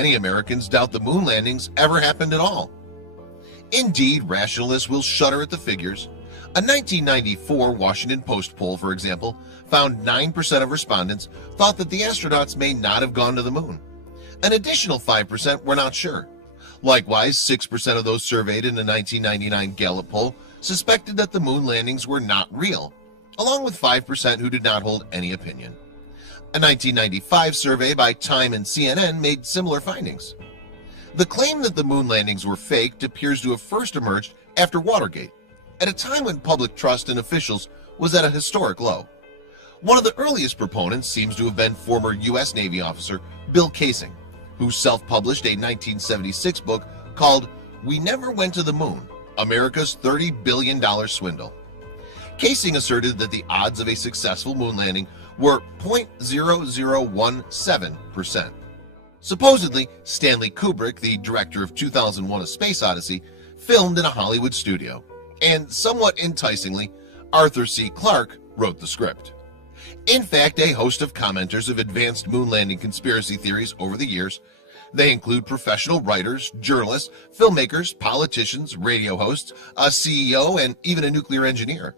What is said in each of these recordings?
many Americans doubt the moon landings ever happened at all. Indeed, rationalists will shudder at the figures. A 1994 Washington Post poll, for example, found 9% of respondents thought that the astronauts may not have gone to the moon. An additional 5% were not sure. Likewise, 6% of those surveyed in the 1999 Gallup poll suspected that the moon landings were not real, along with 5% who did not hold any opinion. A 1995 survey by Time and CNN made similar findings. The claim that the moon landings were faked appears to have first emerged after Watergate, at a time when public trust in officials was at a historic low. One of the earliest proponents seems to have been former U.S. Navy officer Bill Casing, who self-published a 1976 book called We Never Went to the Moon, America's $30 billion Swindle. Casing asserted that the odds of a successful moon landing were 0.0017%. Supposedly, Stanley Kubrick, the director of 2001: A Space Odyssey, filmed in a Hollywood studio, and somewhat enticingly, Arthur C. Clarke wrote the script. In fact, a host of commenters have advanced moon landing conspiracy theories over the years. They include professional writers, journalists, filmmakers, politicians, radio hosts, a CEO, and even a nuclear engineer.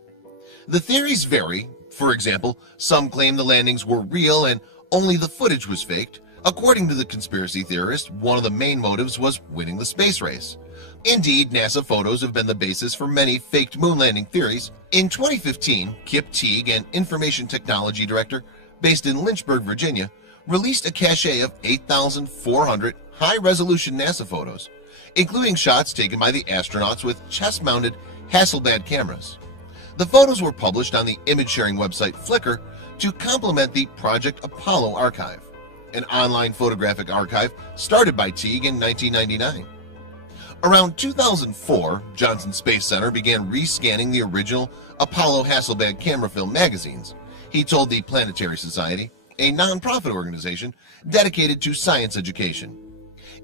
The theories vary. For example, some claim the landings were real and only the footage was faked. According to the conspiracy theorists, one of the main motives was winning the space race. Indeed, NASA photos have been the basis for many faked moon landing theories. In 2015, Kip Teague, an information technology director based in Lynchburg, Virginia, released a cache of 8,400 high-resolution NASA photos, including shots taken by the astronauts with chest-mounted Hasselblad cameras. The photos were published on the image-sharing website Flickr to complement the Project Apollo archive, an online photographic archive started by Teague in 1999. Around 2004, Johnson Space Center began rescanning the original Apollo Hasselblad camera film magazines, he told the Planetary Society, a non-profit organization dedicated to science education.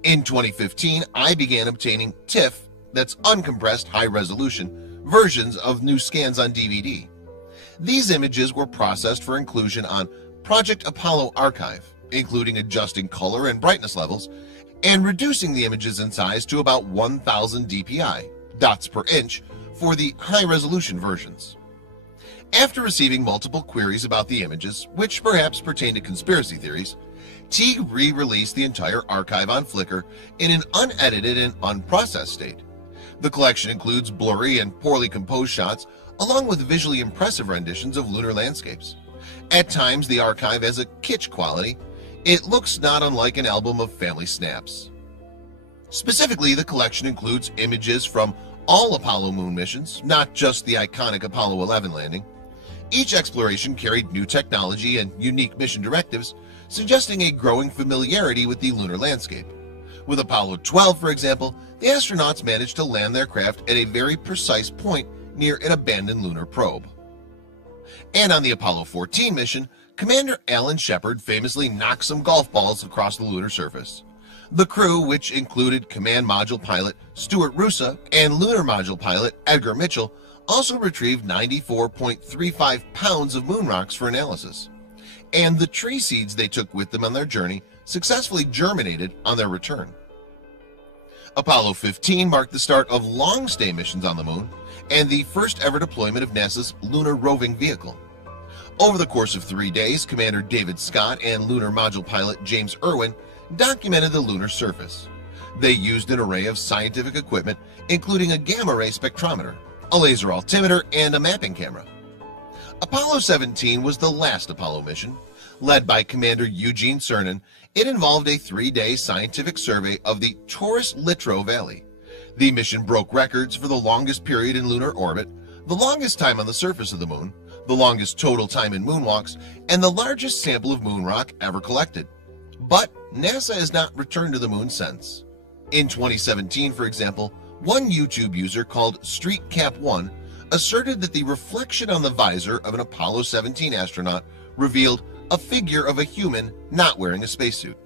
In 2015, I began obtaining TIFF, that's uncompressed high-resolution, versions of new scans on DVD. These images were processed for inclusion on Project Apollo Archive, including adjusting color and brightness levels, and reducing the images in size to about 1,000 dpi, dots per inch, for the high-resolution versions. After receiving multiple queries about the images, which perhaps pertain to conspiracy theories, Teague re-released the entire archive on Flickr in an unedited and unprocessed state. The collection includes blurry and poorly composed shots, along with visually impressive renditions of lunar landscapes. At times, the archive has a kitsch quality. It looks not unlike an album of family snaps. Specifically, the collection includes images from all Apollo moon missions, not just the iconic Apollo 11 landing. Each exploration carried new technology and unique mission directives, suggesting a growing familiarity with the lunar landscape. With Apollo 12, for example, the astronauts managed to land their craft at a very precise point near an abandoned lunar probe. And on the Apollo 14 mission, Commander Alan Shepard famously knocked some golf balls across the lunar surface. The crew, which included Command Module pilot Stuart Roosa and Lunar Module pilot Edgar Mitchell, also retrieved 94.35 pounds of moon rocks for analysis. And the tree seeds they took with them on their journey successfully germinated on their return. Apollo 15 marked the start of long-stay missions on the moon and the first ever deployment of NASA's lunar roving vehicle. Over the course of 3 days, Commander David Scott and Lunar Module pilot James Irwin documented the lunar surface. They used an array of scientific equipment, including a gamma-ray spectrometer, a laser altimeter, and a mapping camera. Apollo 17 was the last Apollo mission. Led by Commander Eugene Cernan, it involved a 3-day scientific survey of the Taurus-Littrow Valley. The mission broke records for the longest period in lunar orbit, the longest time on the surface of the moon, the longest total time in moonwalks, and the largest sample of moon rock ever collected. But NASA has not returned to the moon since. In 2017, for example, one YouTube user called StreetCap1 asserted that the reflection on the visor of an Apollo 17 astronaut revealed a figure of a human not wearing a spacesuit.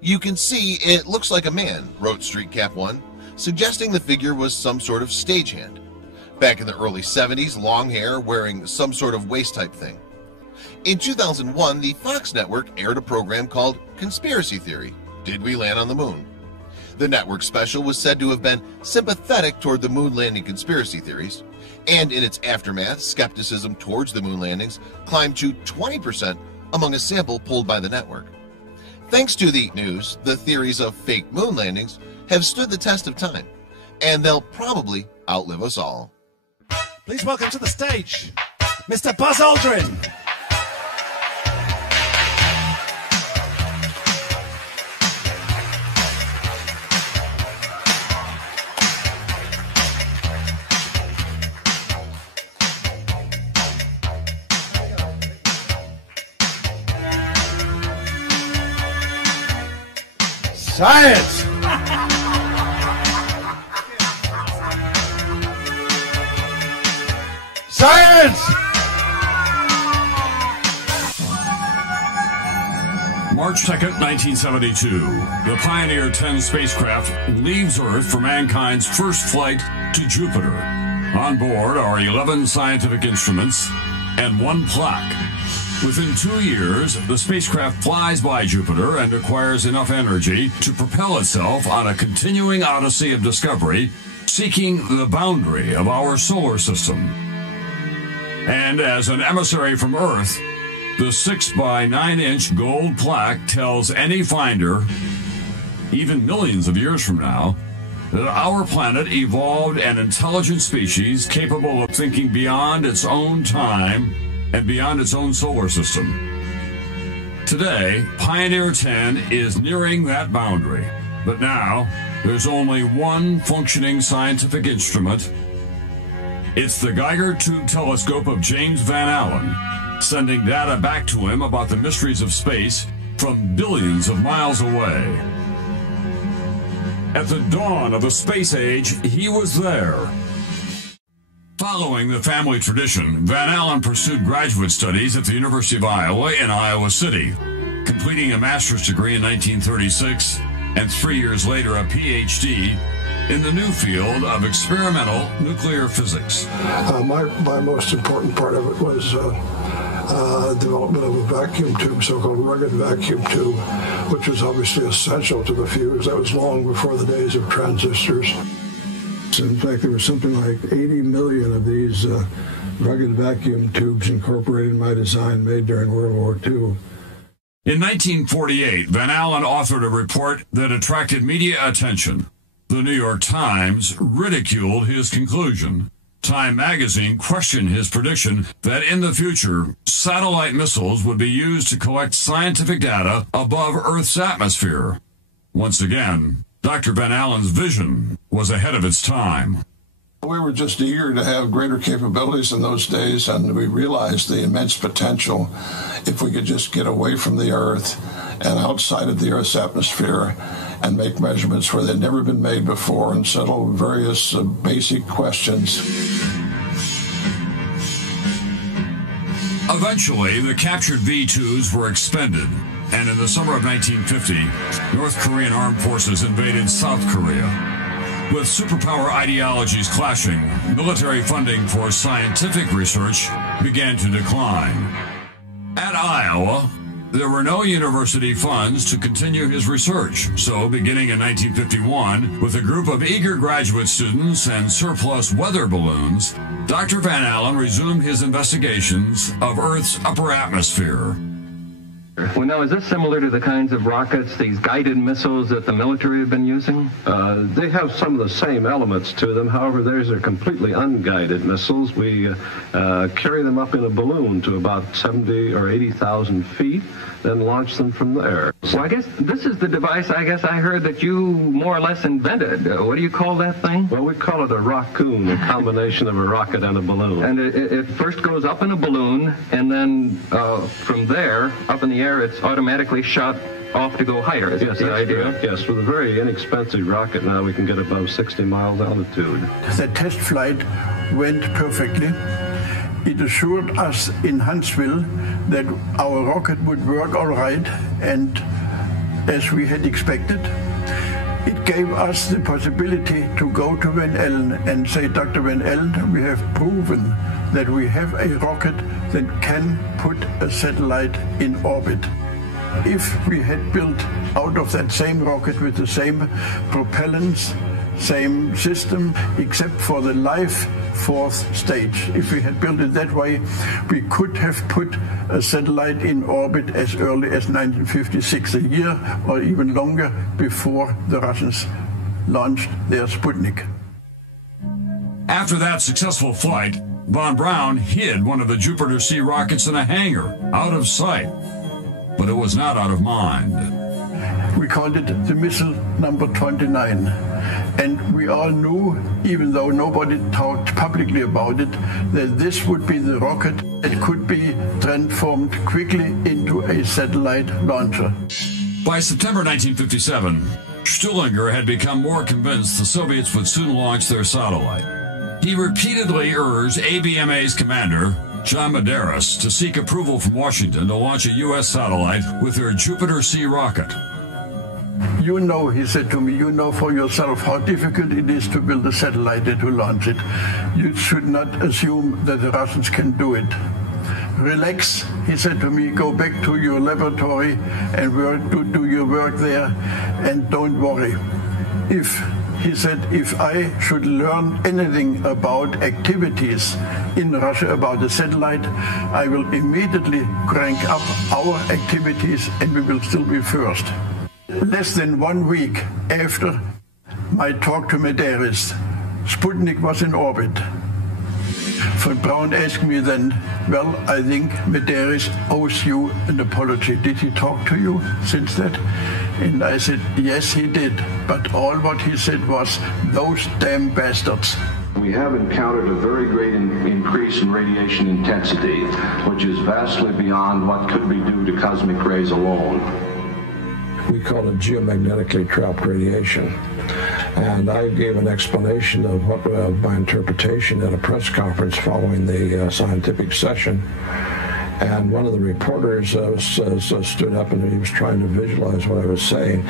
"You can see it looks like a man," wrote StreetCap1, suggesting the figure was some sort of stagehand. Back in the early 70s, long hair, wearing some sort of waist-type thing. In 2001, the Fox network aired a program called Conspiracy Theory, Did we land on the moon? The network special was said to have been sympathetic toward the moon landing conspiracy theories, and in its aftermath, skepticism towards the moon landings climbed to 20% among a sample pulled by the network. Thanks to the news, the theories of fake moon landings have stood the test of time, and they'll probably outlive us all. Please welcome to the stage, Mr. Buzz Aldrin. Science! Science! March 2nd, 1972. The Pioneer 10 spacecraft leaves Earth for mankind's first flight to Jupiter. On board are 11 scientific instruments and 1 plaque. Within 2 years, the spacecraft flies by Jupiter and acquires enough energy to propel itself on a continuing odyssey of discovery, seeking the boundary of our solar system. And as an emissary from Earth, the 6 by 9-inch gold plaque tells any finder, even millions of years from now, that our planet evolved an intelligent species capable of thinking beyond its own time and beyond its own solar system. Today, Pioneer 10 is nearing that boundary, but now there's only one functioning scientific instrument. It's the Geiger Tube Telescope of James Van Allen, sending data back to him about the mysteries of space from billions of miles away. At the dawn of the space age, he was there. Following the family tradition, Van Allen pursued graduate studies at the University of Iowa in Iowa City, completing a master's degree in 1936 and 3 years later a PhD in the new field of experimental nuclear physics. My most important part of it was development of a vacuum tube, so-called rugged vacuum tube, which was obviously essential to the fuse. That was long before the days of transistors. In fact, there was something like 80 million of these rugged vacuum tubes incorporated in my design, made during World War II. In 1948, Van Allen authored a report that attracted media attention. The New York Times ridiculed his conclusion. Time magazine questioned his prediction that in the future, satellite missiles would be used to collect scientific data above Earth's atmosphere. Once again, Dr. Van Allen's vision was ahead of its time. We were just eager to have greater capabilities in those days, and we realized the immense potential if we could just get away from the Earth and outside of the Earth's atmosphere and make measurements where they'd never been made before and settle various basic questions. Eventually, the captured V-2s were expended, and in the summer of 1950, North Korean armed forces invaded South Korea. With superpower ideologies clashing, military funding for scientific research began to decline. At Iowa, there were no university funds to continue his research, so beginning in 1951, with a group of eager graduate students and surplus weather balloons, Dr. Van Allen resumed his investigations of Earth's upper atmosphere. Well, now, is this similar to the kinds of rockets, these guided missiles that the military have been using? They have some of the same elements to them. However, theirs are completely unguided missiles. We carry them up in a balloon to about 70 or 80,000 feet, then launch them from there. So I guess this is the device I heard that you more or less invented. What do you call that thing? Well, we call it a rockoon, a combination of a rocket and a balloon. And it first goes up in a balloon, and then from there, up in the air, it's automatically shot off to go higher. Is that the idea? Correct. Yes, with a very inexpensive rocket now we can get above 60 miles altitude. The test flight went perfectly. It assured us in Huntsville that our rocket would work all right, and as we had expected, it gave us the possibility to go to Van Allen and say, Dr. Van Allen, we have proven that we have a rocket that can put a satellite in orbit. if we had built out of that same rocket with the same propellants, same system, except for the life fourth stage. If we had built it that way, we could have put a satellite in orbit as early as 1956, a year or even longer before the Russians launched their Sputnik. After that successful flight, von Braun hid one of the Jupiter-C rockets in a hangar, out of sight. But it was not out of mind. We called it the missile number 29. And we all knew, even though nobody talked publicly about it, that this would be the rocket that could be transformed quickly into a satellite launcher. By September 1957, Stühlinger had become more convinced the Soviets would soon launch their satellite. He repeatedly urged ABMA's commander, John Medeiros, to seek approval from Washington to launch a U.S. satellite with their Jupiter-C rocket. You know, he said to me, you know for yourself how difficult it is to build a satellite and to launch it. You should not assume that the Russians can do it. Relax, he said to me, go back to your laboratory and do your work there, and don't worry. He said, if I should learn anything about activities in Russia about the satellite, I will immediately crank up our activities and we will still be first. Less than 1 week after my talk to Medeiros, Sputnik was in orbit. Von Braun asked me then, well, I think Medeiros owes you an apology. Did he talk to you since that? And I said, yes, he did. But all what he said was, those damn bastards. We have encountered a very great increase in radiation intensity, which is vastly beyond what could be due to cosmic rays alone. We call it geomagnetically trapped radiation. And I gave an explanation of what my interpretation at a press conference following the scientific session. And one of the reporters stood up and he was trying to visualize what I was saying.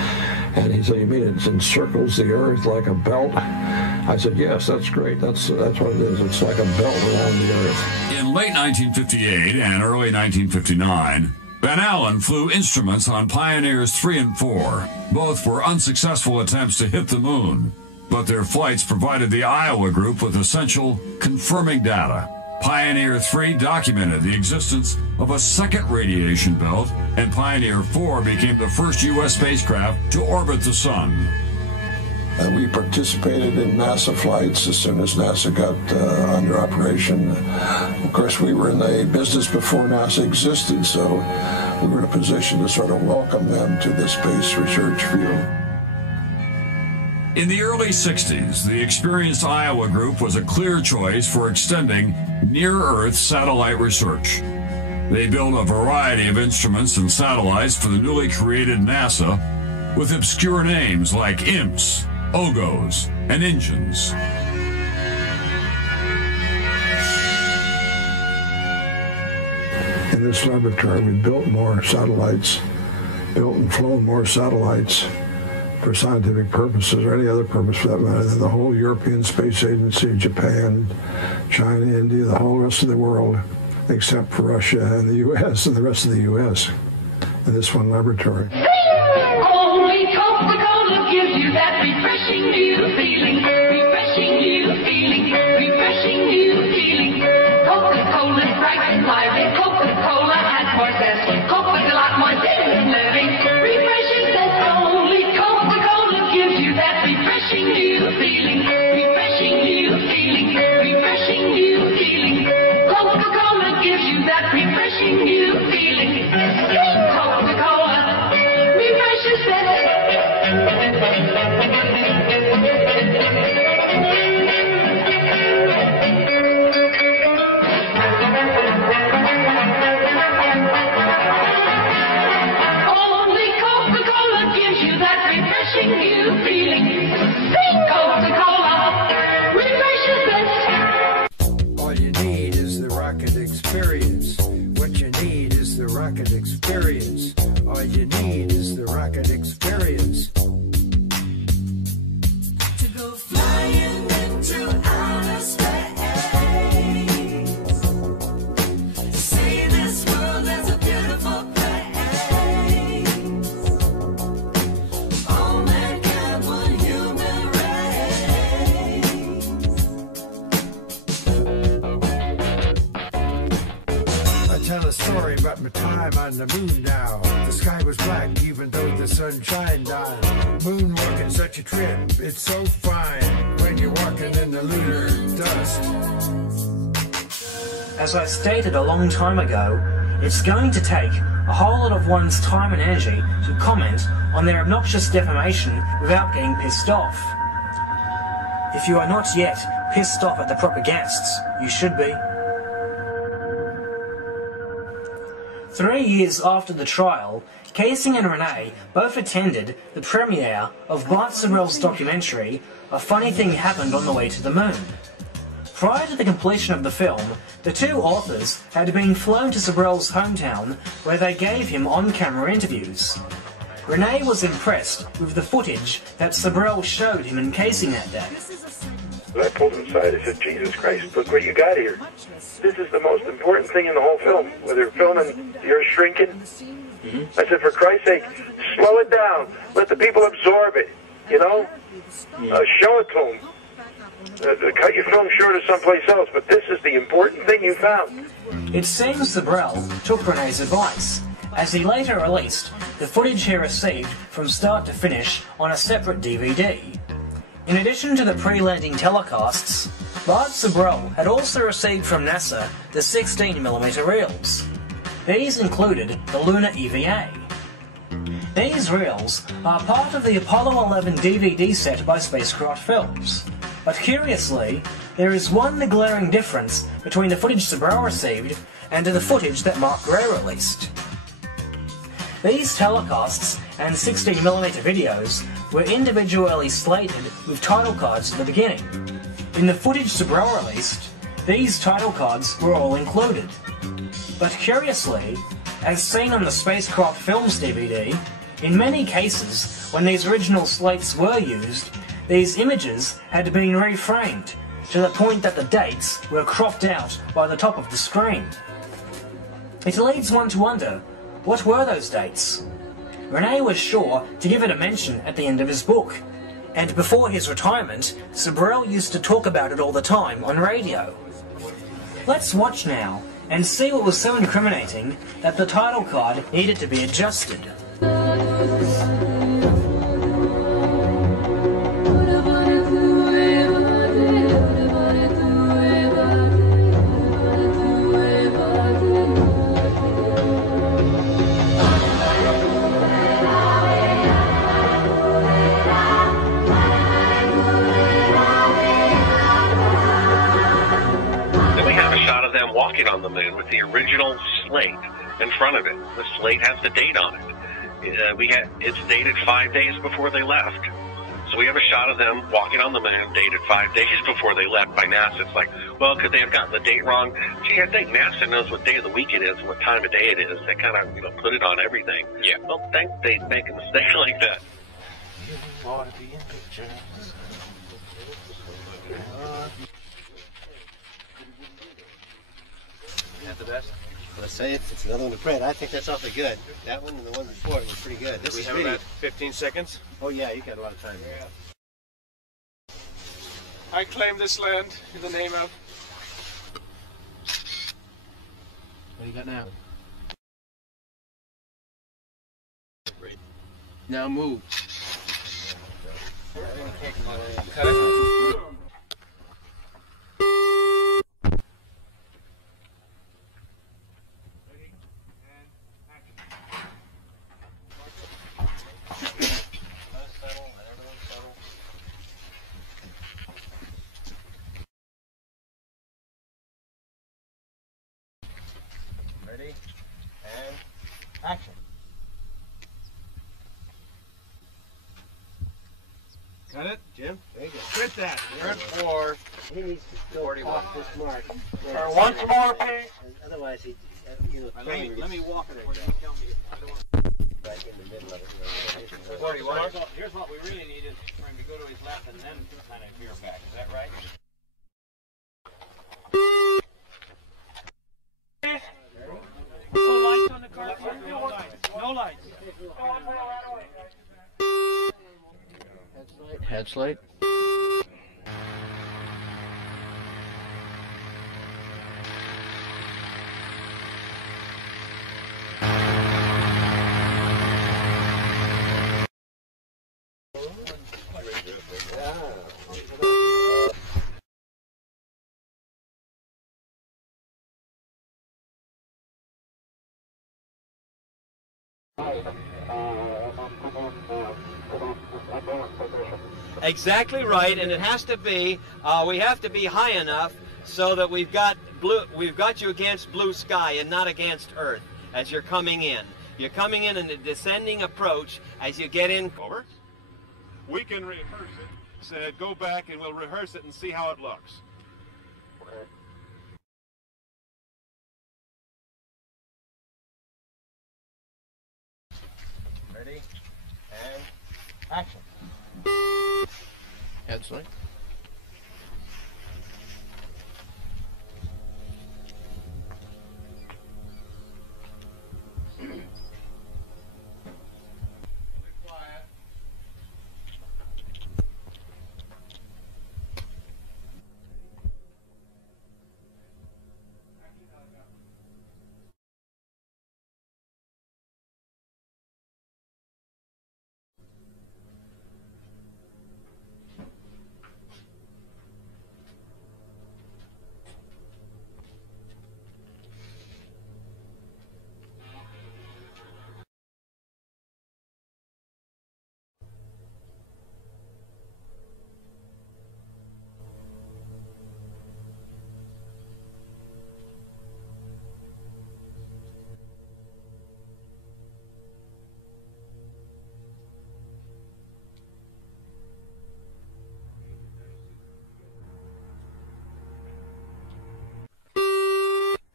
And he said, you mean it encircles the Earth like a belt? I said, yes, that's great. That's what it is. It's like a belt around the Earth. In late 1958 and early 1959, Van Allen flew instruments on Pioneers 3 and 4. Both were unsuccessful attempts to hit the moon, but their flights provided the Iowa group with essential confirming data. Pioneer 3 documented the existence of a second radiation belt, and Pioneer 4 became the first U.S. spacecraft to orbit the sun. We participated in NASA flights as soon as NASA got under operation. Of course, we were in the business before NASA existed, so we were in a position to sort of welcome them to the space research field. In the early 60s, the experienced Iowa group was a clear choice for extending near-Earth satellite research. They built a variety of instruments and satellites for the newly created NASA with obscure names like IMPS, OGOs, and engines. In this laboratory, we built more satellites, built and flown more satellites for scientific purposes or any other purpose for that matter than the whole European Space Agency, Japan, China, India, the whole rest of the world, except for Russia and the U.S. and the rest of the U.S. in this one laboratory. Only Coca-Cola gives you that refreshing new feeling, refreshing new feeling, refreshing new feeling. Coca-Cola is bright and lively. Coca-Cola has more zest. Coca-Cola a lot more zest and living. Refreshing zest. Only Coca-Cola gives you that refreshing new feeling, refreshing new feeling, refreshing new feeling. Coca-Cola gives you that refreshing new feeling. Sweet Coca-Cola refreshes zest. about my time on the moon now. The sky was black even though the sun shined on. Moonwalking, such a trip, it's so fine when you're walking in the lunar dust. As I stated a long time ago, it's going to take a whole lot of one's time and energy to comment on their obnoxious defamation without getting pissed off. If you are not yet pissed off at the proper guests, you should be. 3 years after the trial, Casey and Renee both attended the premiere of Bart Sorrell's documentary, A Funny Thing Happened on the Way to the Moon. Prior to the completion of the film, the two authors had been flown to Sorrell's hometown where they gave him on-camera interviews. Renee was impressed with the footage that Sorrell showed him and Casey that day. I pulled him aside. I said, Jesus Christ, look what you got here. This is the most important thing in the whole film. Whether you're filming, you're shrinking. I said, for Christ's sake, slow it down. Let the people absorb it, you know? Show it to them. Cut your film short of someplace else, but this is the important thing you found. It seems Sorrell took Renee's advice, as he later released the footage he received from start to finish on a separate DVD. In addition to the pre-landing telecasts, Bart Sorrell had also received from NASA the 16mm reels. These included the Lunar EVA. These reels are part of the Apollo 11 DVD set by Spacecraft Films. But curiously, there is one glaring difference between the footage Sorrell received and the footage that Mark Gray released. These telecasts and 16mm videos were individually slated with title cards at the beginning. In the footage Sorrell released, these title cards were all included. But curiously, as seen on the Spacecraft Films DVD, in many cases, when these original slates were used, these images had been reframed to the point that the dates were cropped out by the top of the screen. It leads one to wonder, what were those dates? Renee was sure to give it a mention at the end of his book, and before his retirement, Sorrell used to talk about it all the time on radio. Let's watch now and see what was so incriminating that the title card needed to be adjusted. Walking on the moon with the original slate in front of it. The slate has the date on it. It's dated 5 days before they left. So we have a shot of them walking on the moon dated 5 days before they left by NASA. It's like, well, could they have gotten the date wrong? Gee, I think NASA knows what day of the week it is and what time of day it is. They kind of, put it on everything. Yeah. Well, think they'd make a mistake like that. You want to be in pictures. Not the best. Let's say it's another one to print. I think that's awfully good. That one and the one before it was pretty good. This is really... about 15 seconds? Oh yeah, you got a lot of time there. I claim this land in the name of... What do you got now? Now move. Cut it. Ready? And action. Got it? Jim? There you go. Quit that. Good for... He needs to still walk this mark. Or once more, please. Otherwise, he... let me walk it where you tell me. I don't want back in the middle of it. Here's what we really need is for him to go to his left and then kind of veer back. Is that right? No lights on the car. No lights. Headlight. Exactly right, and it has to be. We have to be high enough so that we've got you against blue sky and not against Earth as you're coming in. You're coming in a descending approach as you get in. Over. We can rehearse it. Said go back and we'll rehearse it and see how it looks. Okay. Ready? And action. That's right.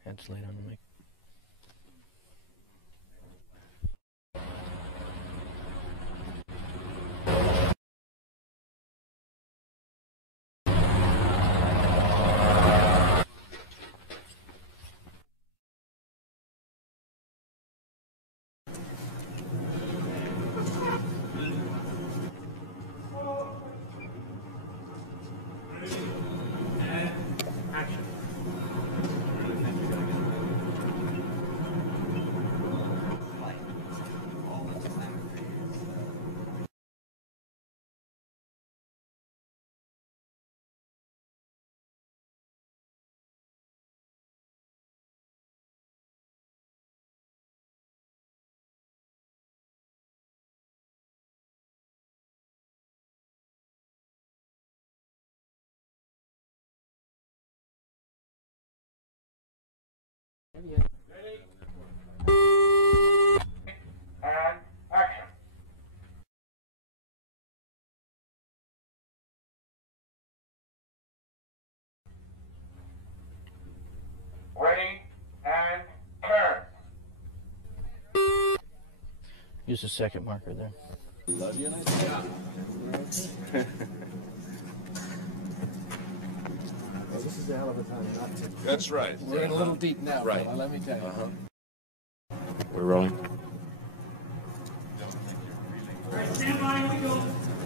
Heads laid on the mic. And action. Ready and turn. Use the second marker there. Love you. Well, this is a hell of a time not to. That's right. We're in a little deep now, Right. fella, let me tell you. We're rolling. Stand by, we go.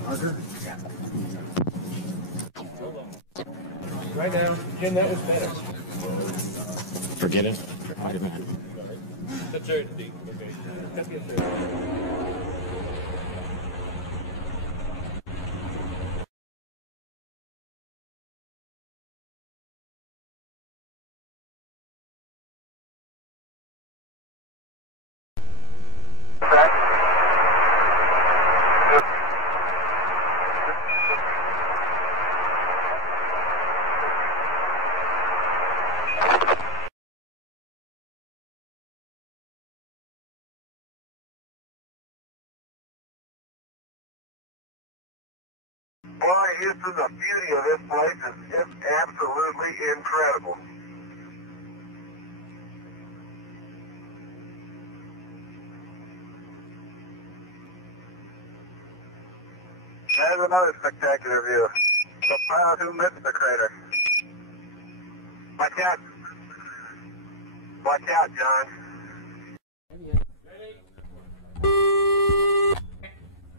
Marker? Right now, Jim, that was better. Forget it. Forget it. The third deep. Okay. Let's get there. Boy, Houston, the beauty of this place is just absolutely incredible. There's another spectacular view. The pilot who missed the crater. Watch out. Watch out, John.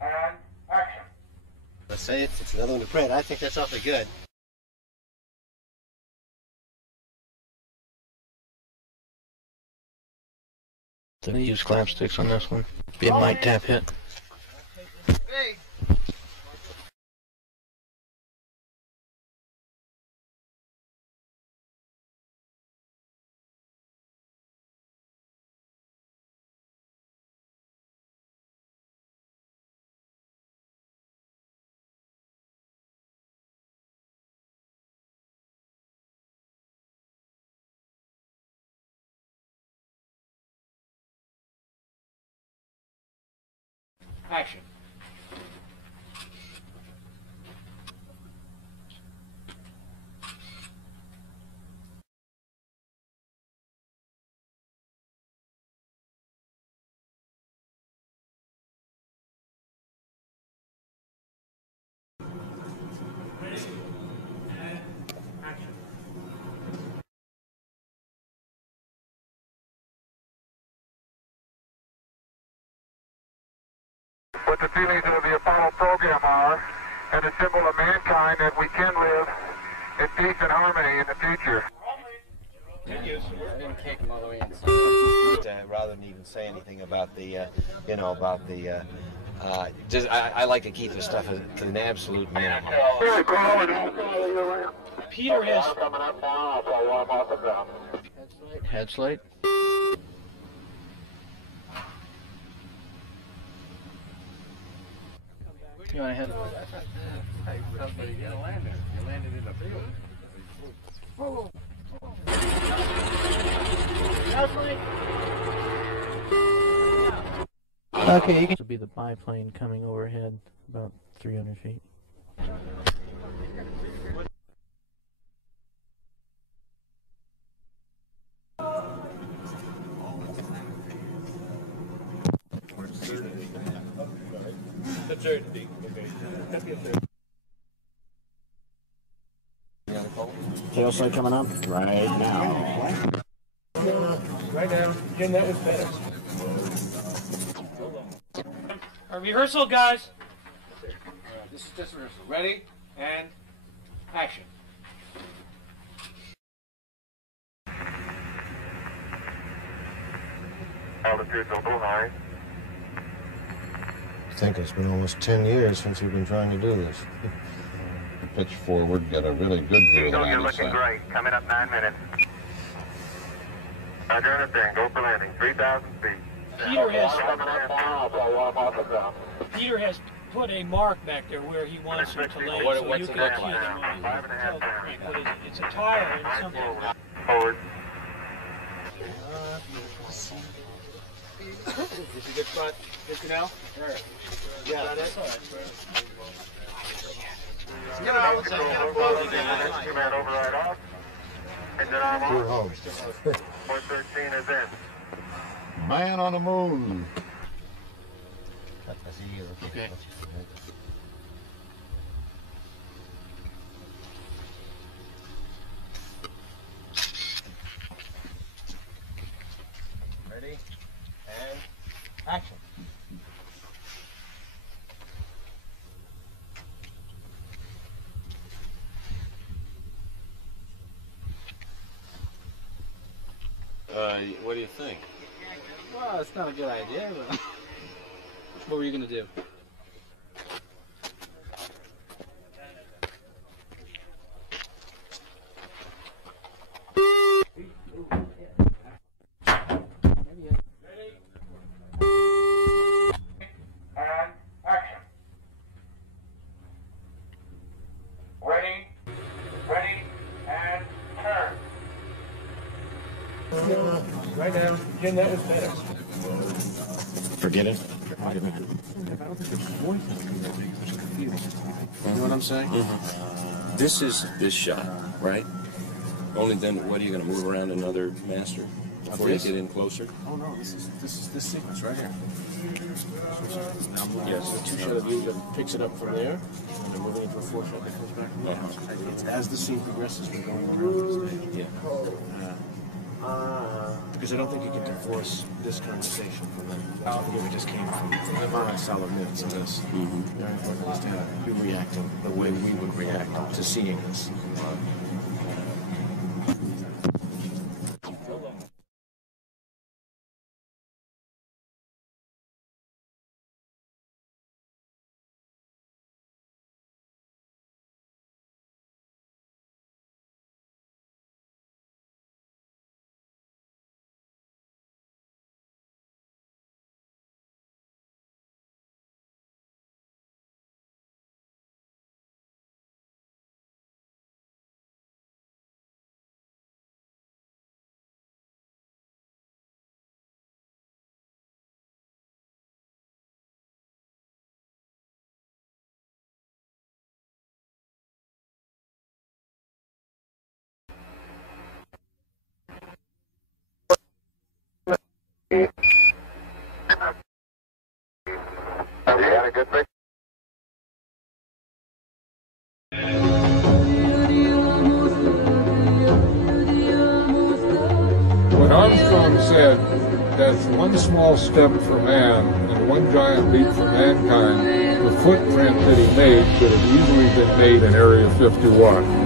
And action. Let's say it's another one to print. I think that's awfully good. Did they use clamp sticks on this one? Be a might tap hit. action. What the feelings of the Apollo program are, and a symbol of mankind that we can live in peace and harmony in the future. I didn't kick him all the way inside. Rather than even say anything about the, I like to keep this stuff to an absolute minimum. Peter has... Headlight. You want to head? You landed in the field. Whoa. Okay, you can. This will be the biplane coming overhead, about 300 feet. Certainty. Tail slide coming up right now. Right now. Jim, that was better. Our rehearsal, guys. This is just rehearsal. Ready? And action. Altitude's a little high. I think it's been almost 10 years since we've been trying to do this. Pitch forward, get a really good view of the You're landing looking site. great. Coming up 9 minutes. Roger, understand. Go for landing. 3,000 feet. Peter has put a mark back there where he wants you to land, so you can tell him. It's a tire and something. Forward. Is a good spot, good canal? Yeah, that's all right. We're home. 413 is in. Man on the moon. Okay. Ready? And action. What do you think? Well, it's not a good idea, but what were you going to do? And action. Ready, and turn. Right now. Jim, that was better. Forget it. Wait a minute. I don't think it's going to You know what I'm saying? Mm-hmm. This is this shot, right? Only then, what are you going to move around another master before you get in closer? Oh no, this is this sequence right here. Yes. The two shot of you that picks it up from there, and then moving into a four shot that comes back from there. It's as the scene progresses, we're going around the stage. Yeah. Because I don't think you can divorce this conversation from that. I think it just came from my solid minutes of this. Very important is to have you reacting the way we would react to seeing this. Have you had a good picture? When Armstrong said, "That's one small step for man and one giant leap for mankind," the footprint that he made could have easily been made in Area 51.